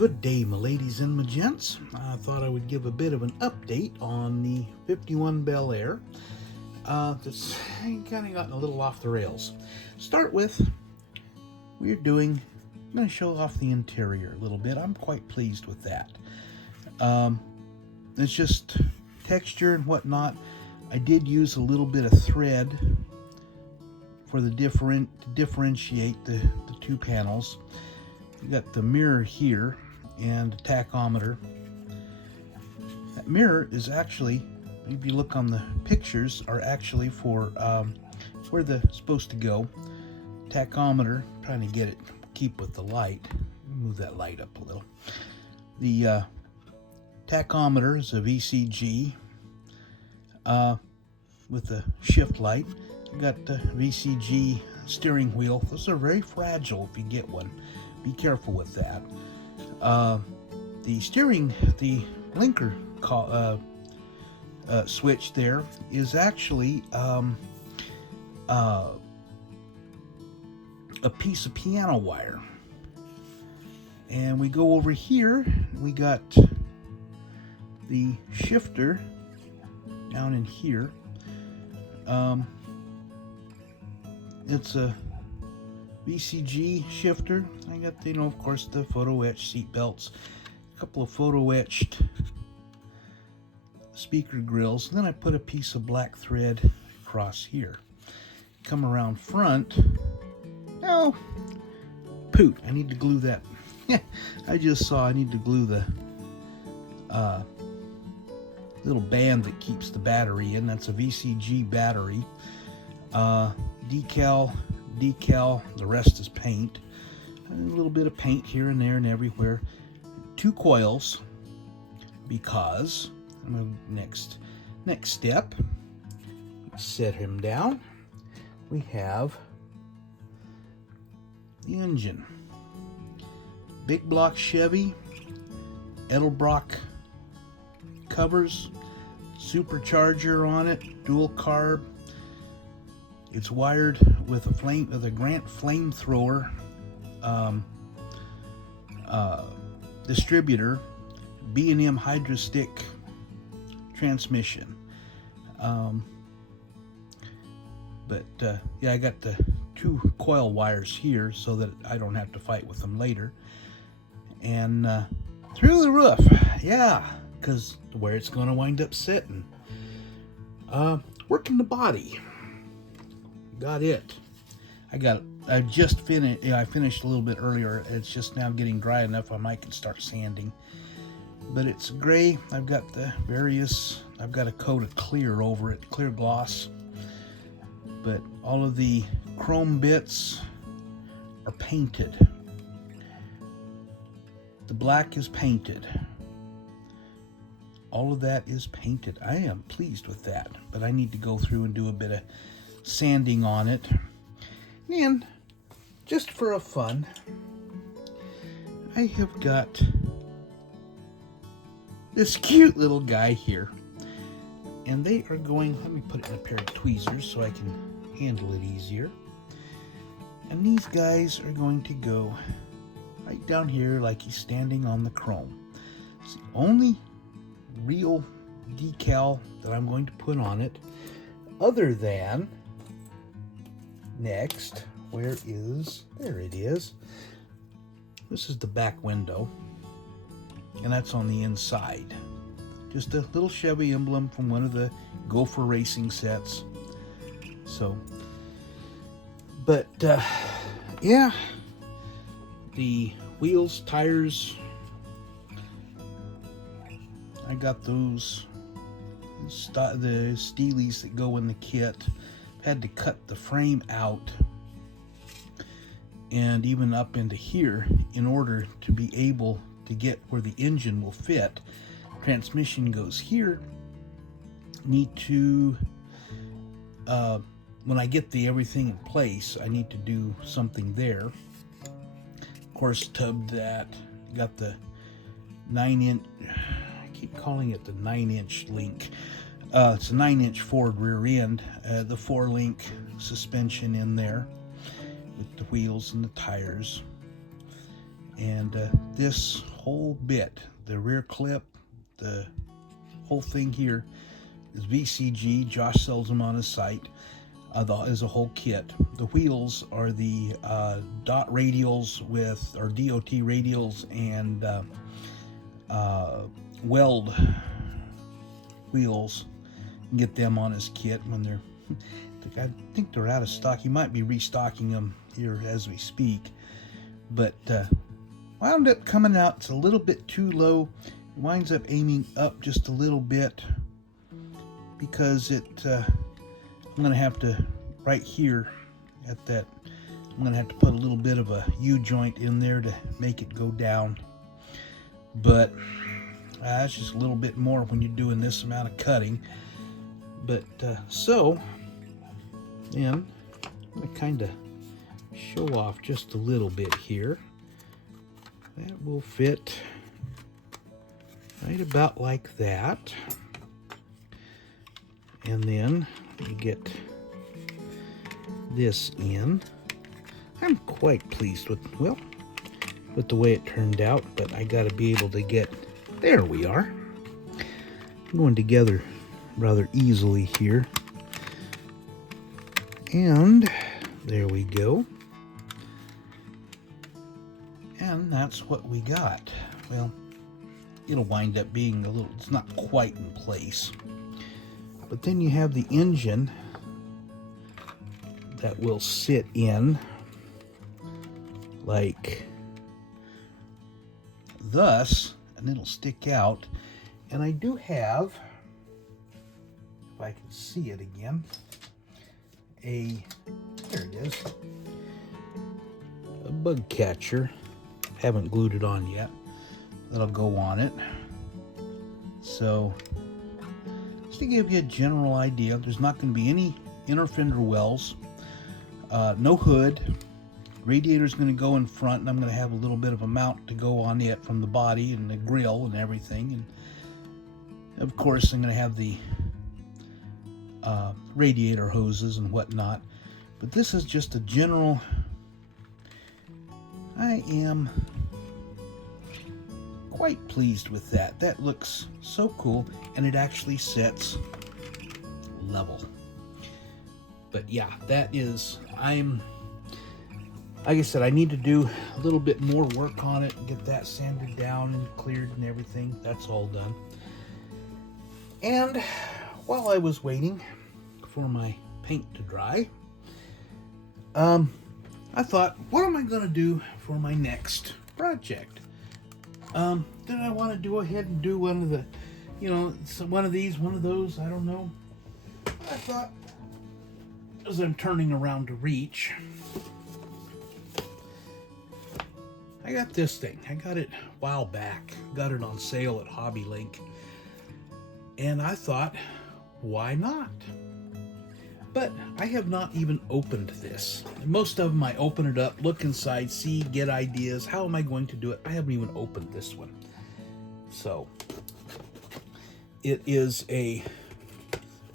Good day, my ladies and my gents. I thought I would give a bit of an update on the 51 Bel Air. That's kind of gotten a little off the rails. Start with, I'm going to show off the interior a little bit. I'm quite pleased with that. It's just texture and whatnot. I did use a little bit of thread for the to differentiate the two panels. You got the mirror here and a tachometer. That mirror is actually, if you look on the pictures, are actually for where they're supposed to go. Tachometer, trying to get it keep with the light. Move that light up a little. The tachometer is a VCG with the shift light. You got the VCG steering wheel. Those are very fragile if you get one. Be careful with that. The blinker switch there is actually a piece of piano wire. And we go over here, we got the shifter down in here. It's a VCG shifter. I got, of course, the photo etched seat belts, a couple of photo etched speaker grills, and then I put a piece of black thread across here. Come around front. Oh, poot! I need to glue that. I just saw I need to glue the little band that keeps the battery in. That's a VCG battery. Decal, the rest is paint. A little bit of paint here and there and everywhere. 2 coils, because next step, set him down. We have the engine. Big block Chevy, Edelbrock covers, supercharger on it, dual carb. It's wired with a Grant flamethrower distributor, B&M Hydrostick transmission. Yeah, I got the 2 coil wires here so that I don't have to fight with them later. And through the roof, yeah, because where it's going to wind up sitting. Working the body. Got it. I just finished. I finished a little bit earlier. It's just now getting dry enough I might can start sanding. But it's gray. I've got a coat of clear over it, clear gloss. But all of the chrome bits are painted. The black is painted. All of that is painted. I am pleased with that, but I need to go through and do a bit of sanding on it. And just for a fun, I have got this cute little guy here, and they are going, let me put it in a pair of tweezers so I can handle it easier. And these guys are going to go right down here like he's standing on the chrome. It's the only real decal that I'm going to put on it, other than next, there it is. This is the back window, and that's on the inside. Just a little Chevy emblem from one of the Gopher racing sets. So, but yeah, the wheels, tires, I got those, the Steelies that go in the kit. Had to cut the frame out and even up into here in order to be able to get where the engine will fit. Transmission goes here. Need to, when I get everything in place, I need to do something there. Of course, tubbed that. Got the 9-inch, I keep calling it the 9-inch link. It's a 9-inch Ford rear end, the 4-link suspension in there with the wheels and the tires. And this whole bit. The rear clip, the whole thing here is VCG. Josh sells them on his site as a whole kit. The wheels are the dot radials with, or DOT radials, and weld wheels. You can get them on his kit when they're, I think they're out of stock. He might be restocking them here as we speak, but wound up coming out, it's a little bit too low. It winds up aiming up just a little bit, because it I'm gonna have to, right here at that, I'm gonna have to put a little bit of a U-joint in there to make it go down. But that's just a little bit more when you're doing this amount of cutting. But so then I'm gonna kind of show off just a little bit here. That will fit right about like that. And then you get this in. I'm quite pleased with, well, with the way it turned out, but I got to be able to get, there we are. Going together rather easily here. And there we go. And that's what we got. Well, it'll wind up being a little, it's not quite in place. But then you have the engine that will sit in like thus, and it'll stick out. And I do have, if I can see it again, there it is, a bug catcher. Haven't glued it on yet. That'll go on it. So, just to give you a general idea, there's not going to be any inner fender wells, no hood. Radiator's going to go in front, and I'm going to have a little bit of a mount to go on it from the body and the grill and everything. And of course, I'm going to have the radiator hoses and whatnot. But this is just a general. I am quite pleased with that. That looks so cool, and it actually sets level. But yeah, that is, like I said, I need to do a little bit more work on it, get that sanded down and cleared and everything. That's all done. And while I was waiting for my paint to dry, I thought, what am I going to do for my next project? Did I want to go ahead and do one of the, one of these, one of those? I don't know. I thought, as I'm turning around to reach, I got this thing. I got it a while back. Got it on sale at Hobby Link. And I thought, why not? But I have not even opened this. Most of them I open it up, look inside, see, get ideas. How am I going to do it? I haven't even opened this one. So, it is a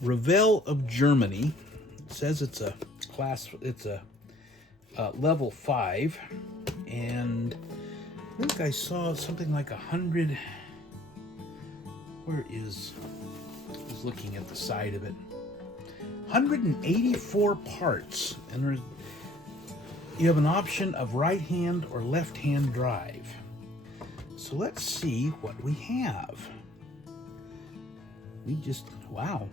Revell of Germany. It says it's a class, it's a level 5. And I think I saw something like 100. Where is, I was looking at the side of it. 184 parts, and you have an option of right hand or left hand drive. So let's see what we have. We just, wow.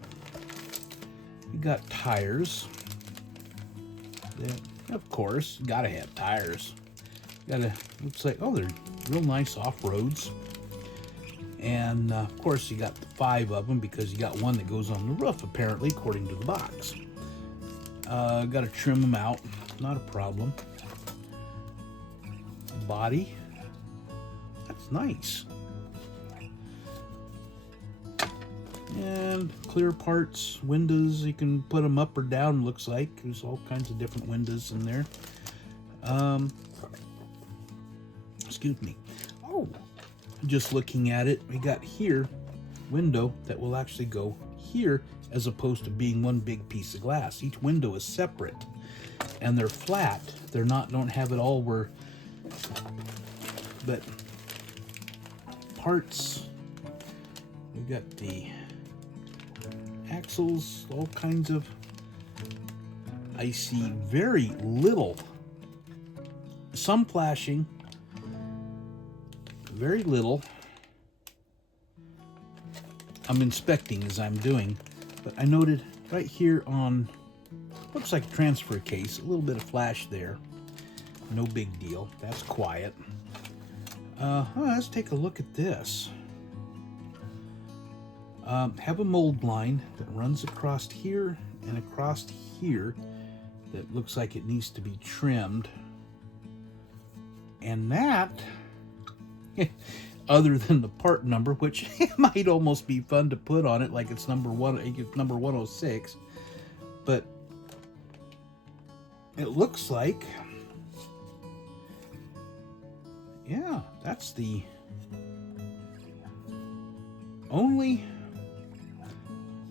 We got tires. Of course, gotta have tires. Looks like, oh, they're real nice off-roads. And of course you got 5 of them, because you got one that goes on the roof, apparently, according to the box. Got to trim them out, not a problem. Body, that's nice. And clear parts, windows, you can put them up or down, looks like. There's all kinds of different windows in there. Excuse me. Oh, just looking at it, we got here window that will actually go here, as opposed to being one big piece of glass. Each window is separate, and they're flat. They're not, don't have it all where, but parts. We've got the axles, all kinds of. I see very little, some flashing, very little. I'm inspecting as I'm doing, but I noted right here on, looks like a transfer case, a little bit of flash there. No big deal, that's quiet. Let's take a look at this. Have a mold line that runs across here and across here that looks like it needs to be trimmed. And that, other than the part number, which might almost be fun to put on it, like it's number 106, but it looks like, yeah, that's the only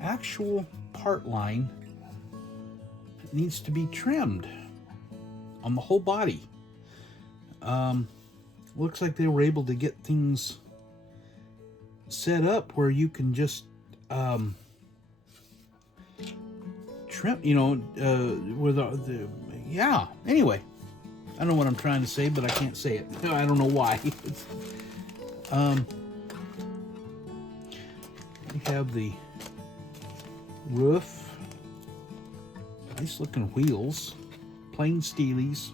actual part line that needs to be trimmed on the whole body. Looks like they were able to get things set up where you can just trim, you know, with the yeah. Anyway, I don't know what I'm trying to say, but I can't say it. I don't know why. We have the roof, nice looking wheels, plain steelies.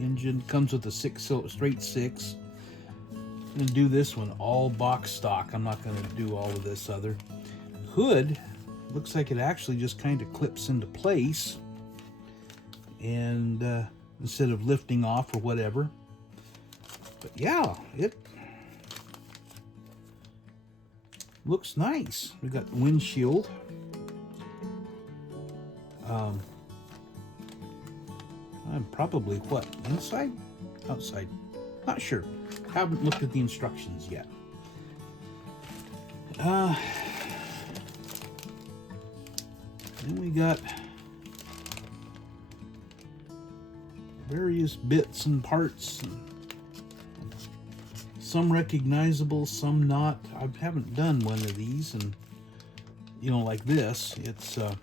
Engine comes with a straight six. I'm going to do this one all box stock. I'm not going to do all of this other. Hood looks like it actually just kind of clips into place, and instead of lifting off or whatever. But yeah, it looks nice. We got the windshield. I'm probably what, inside? Outside? Not sure. Haven't looked at the instructions yet. Then we got various bits and parts. Some recognizable, some not. I haven't done one of these, and you know, like this, it's oh,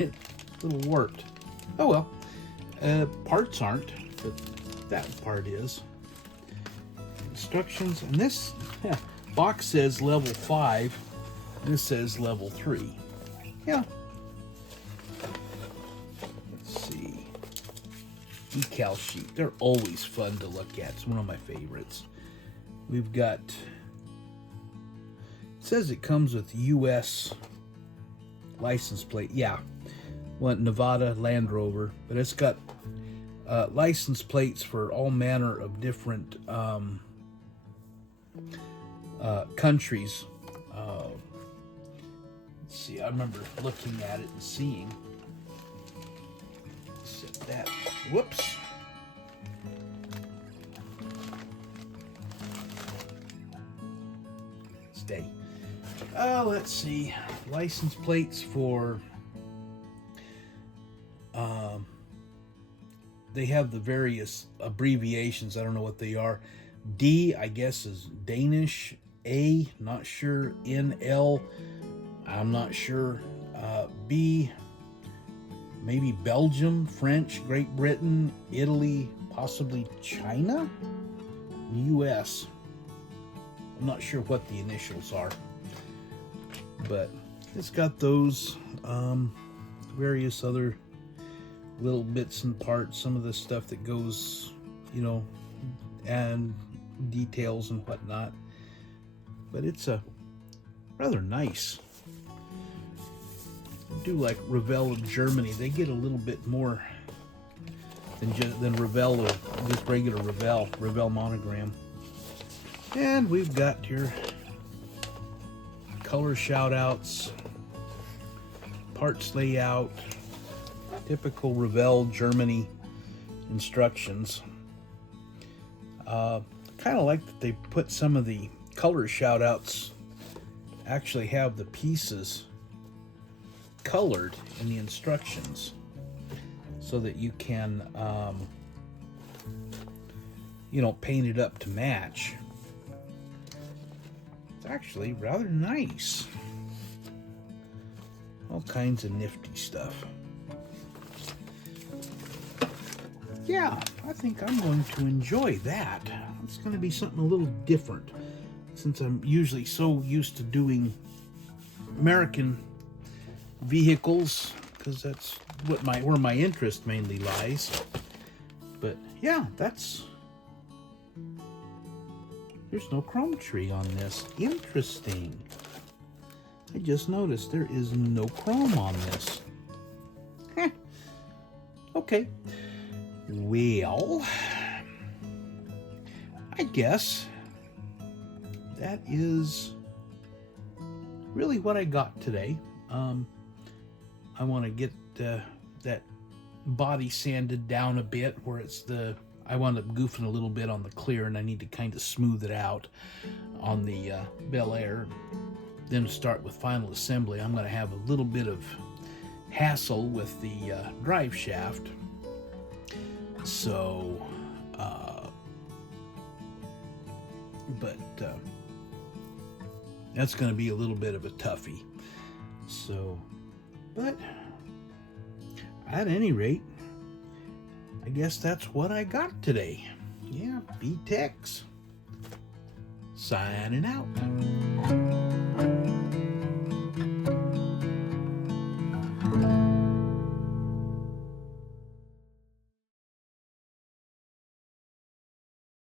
a little warped. Oh well. Parts aren't, but that part is. Instructions, and this box says level 5. This says level 3. Yeah. Let's see. Decal sheet. They're always fun to look at. It's one of my favorites. We've got. It says it comes with U.S. license plate. Yeah. One Nevada Land Rover, but it's got license plates for all manner of different countries. Let's see, I remember looking at it and seeing. Set that. Whoops. Stay. Let's see. License plates for. They have the various abbreviations. I don't know what they are. D, I guess, is Danish. A, not sure. NL, I'm not sure. B, maybe Belgium, French, Great Britain, Italy, possibly China, US. I'm not sure what the initials are, but it's got those various other little bits and parts, some of the stuff that goes, you know, and details and whatnot. But it's a rather nice. I do like Revell of Germany. They get a little bit more than Revell or just regular Revell monogram. And we've got your color shout outs, parts layout, typical Revell Germany instructions. Kind of like that they put some of the color shout outs, actually have the pieces colored in the instructions so that you can, you know, paint it up to match. It's actually rather nice. All kinds of nifty stuff. Yeah, I think I'm going to enjoy that. It's going to be something a little different, since I'm usually so used to doing American vehicles, because that's what where my interest mainly lies. But yeah, there's no chrome tree on this. Interesting. I just noticed there is no chrome on this. Heh. Okay. Well, I guess that is really what I got today. I want to get that body sanded down a bit where I wound up goofing a little bit on the clear, and I need to kind of smooth it out on the Bel Air. Then start with final assembly. I'm going to have a little bit of hassle with the drive shaft. So, that's going to be a little bit of a toughie. So, but at any rate, I guess that's what I got today. Yeah, B-Tex signing out.